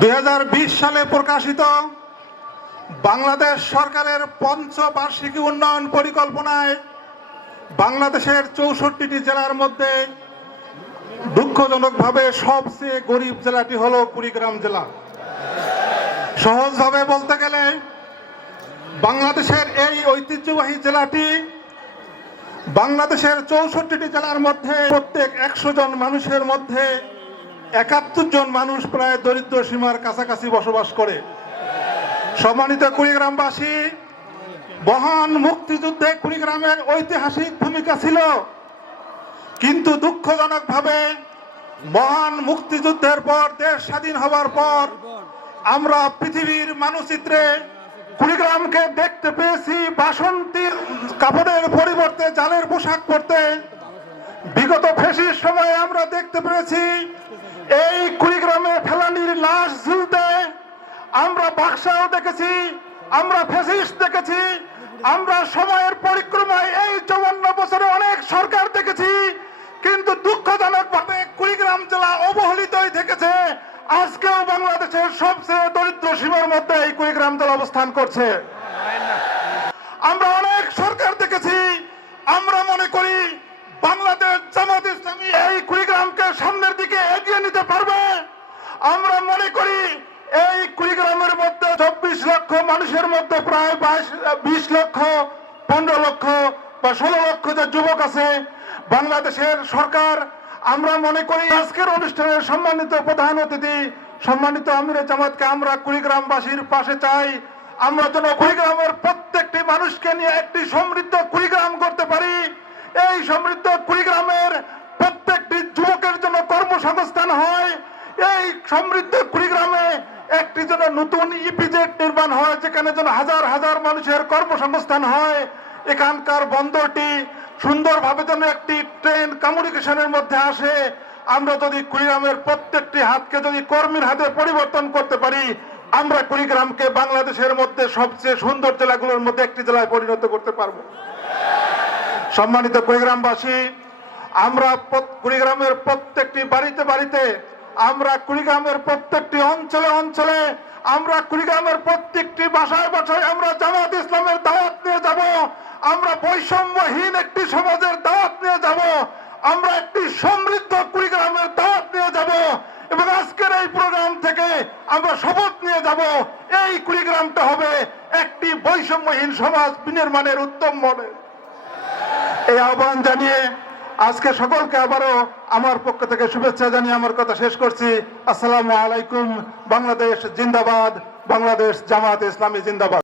দুই হাজার বিশ সালে প্রকাশিত বাংলাদেশ সরকারের পঞ্চবার্ষিকী উন্নয়ন পরিকল্পনায় বাংলাদেশের চৌষট্টিটি জেলার মধ্যে দুঃখজনকভাবে সবচেয়ে গরিব জেলাটি হলো কুড়িগ্রাম জেলা। সহজভাবে বলতে গেলে বাংলাদেশের এই ঐতিহ্যবাহী জেলাটি বাংলাদেশের চৌষট্টিটি জেলার মধ্যে প্রত্যেক একশো জন মানুষের মধ্যে একাত্তর জন মানুষ প্রায় দরিদ্র সীমার কাছাকাছি বসবাস করে। সম্মানিত কুড়িগ্রামবাসী, মহান মুক্তিযুদ্ধে কুড়িগ্রামের ঐতিহাসিক ভূমিকা ছিল, কিন্তু দুঃখজনকভাবে মহান মুক্তিযুদ্ধের পর, দেশ স্বাধীন হবার পর, আমরা পৃথিবীর মানচিত্রে কুড়িগ্রামকে দেখতে পেয়েছি, বাসন্তীর কাপড়ের পরিবর্তে, জালের পোশাক পরতে। বিগত ফেসির সময়ে আমরা দেখতে পেরেছি, এই কুড়িগ্রামে ফেলানির লাশ ঝুলতে আমরা বাক্সাও দেখেছি, আমরা ফেসিস দেখেছি, আমরা সময়ের পরিক্রমায় এই চৌবান্ন বছরে অনেক সরকার দেখেছি, কিন্তু দুঃখজনক ভাবে কুড়িগ্রাম জেলা অবহেলিতই থেকেছে। আজকেও বাংলাদেশের সবচেয়ে দরিদ্র সীমার মধ্যে এই কুড়িগ্রাম জেলা অবস্থান করছে আমরা অনেক সরকার দেখেছি আমরা মনে করি বাংলাদেশ জামাত ইসলামী এই কুড়িগ্রামকে সামনের দিকে এগিয়ে নিতে পারবে আমরা মনে করি এই কুড়িগ্রামের মধ্যে চব্বিশ লক্ষ মানুষের মধ্যে প্রায় বাইশ, বিশ লক্ষ, পনেরো লক্ষ বা ষোলো লক্ষ যে যুবক আছে বাংলাদেশের সরকার, আমরা মনে করি আজকের অনুষ্ঠানের সম্মানিত প্রধান অতিথি, সম্মানিত আমিরে জামাতকে আমরা কুড়িগ্রামবাসীর পাশে চাই। আমরা যেন কুড়িগ্রামের প্রত্যেকটি মানুষকে নিয়ে একটি সমৃদ্ধ কুড়িগ্রাম করতে পারি। এই সমৃদ্ধ কুড়িগ্রামের প্রত্যেকটি যুবকের জন্য কর্মসংস্থান হয় এই সমৃদ্ধ কুড়িগ্রামে একটি যেন নতুন ইপিজেড নির্মাণ হয়, যেখানে যেন হাজার হাজার মানুষের কর্মসংস্থান হয়। এখানকার বন্দরটি সুন্দরভাবে যেন একটি ট্রেন কমিউনিকেশনের মধ্যে আসে। আমরা যদি কুড়িগ্রামের প্রত্যেকটি হাতকে যদি কর্মীর হাতে পরিবর্তন করতে পারি, আমরা কুড়িগ্রামকে বাংলাদেশের মধ্যে সবচেয়ে সুন্দর জেলাগুলোর মধ্যে একটি জেলায় পরিণত করতে পারব। সম্মানিত কুড়িগ্রামবাসী, আমরা কুড়িগ্রামের প্রত্যেকটি বাড়িতে বাড়িতে আমরা কুড়িগ্রামের প্রত্যেকটি অঞ্চলে অঞ্চলে, আমরা কুড়িগ্রামের প্রত্যেকটি বাসায় বাসায় আমরা জামাত ইসলামের দাওয়াত নিয়ে যাব। আমরা বৈষম্যহীন একটি সমাজের দাওয়াত নিয়ে যাব। আমরা একটি সমৃদ্ধ কুড়িগ্রামের দাওয়াত নিয়ে যাব। এবং আজকের এই প্রোগ্রাম থেকে আমরা শপথ নিয়ে যাব। এই কুড়িগ্রামটা হবে একটি বৈষম্যহীন সমাজ বিনির্মাণের উত্তম মডেল। এই আহ্বান জানিয়ে আজকে সকলকে আবারও আমার পক্ষ থেকে শুভেচ্ছা জানিয়ে আমার কথা শেষ করছি। আসসালামু আলাইকুম, বাংলাদেশ জিন্দাবাদ, বাংলাদেশ জামাত ইসলামী জিন্দাবাদ।